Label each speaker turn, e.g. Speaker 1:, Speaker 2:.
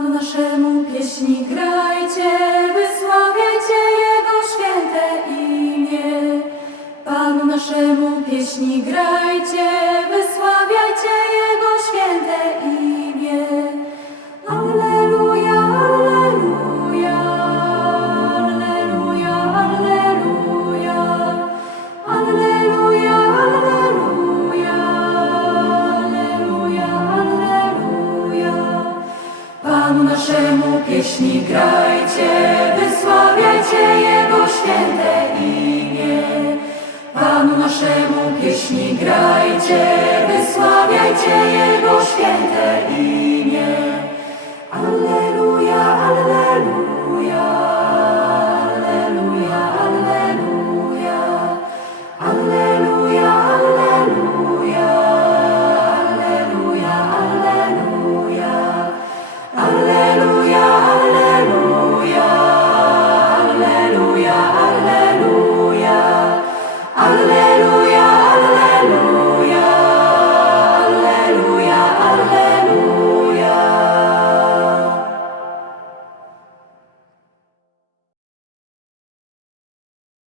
Speaker 1: Panu naszemu pieśni grajcie, wysławiajcie Jego święte imię. Panu naszemu pieśni grajcie, Naszemu pieśni grajcie, wysławiajcie Jego święte imię. Panu naszemu pieśni grajcie, wysławiajcie Jego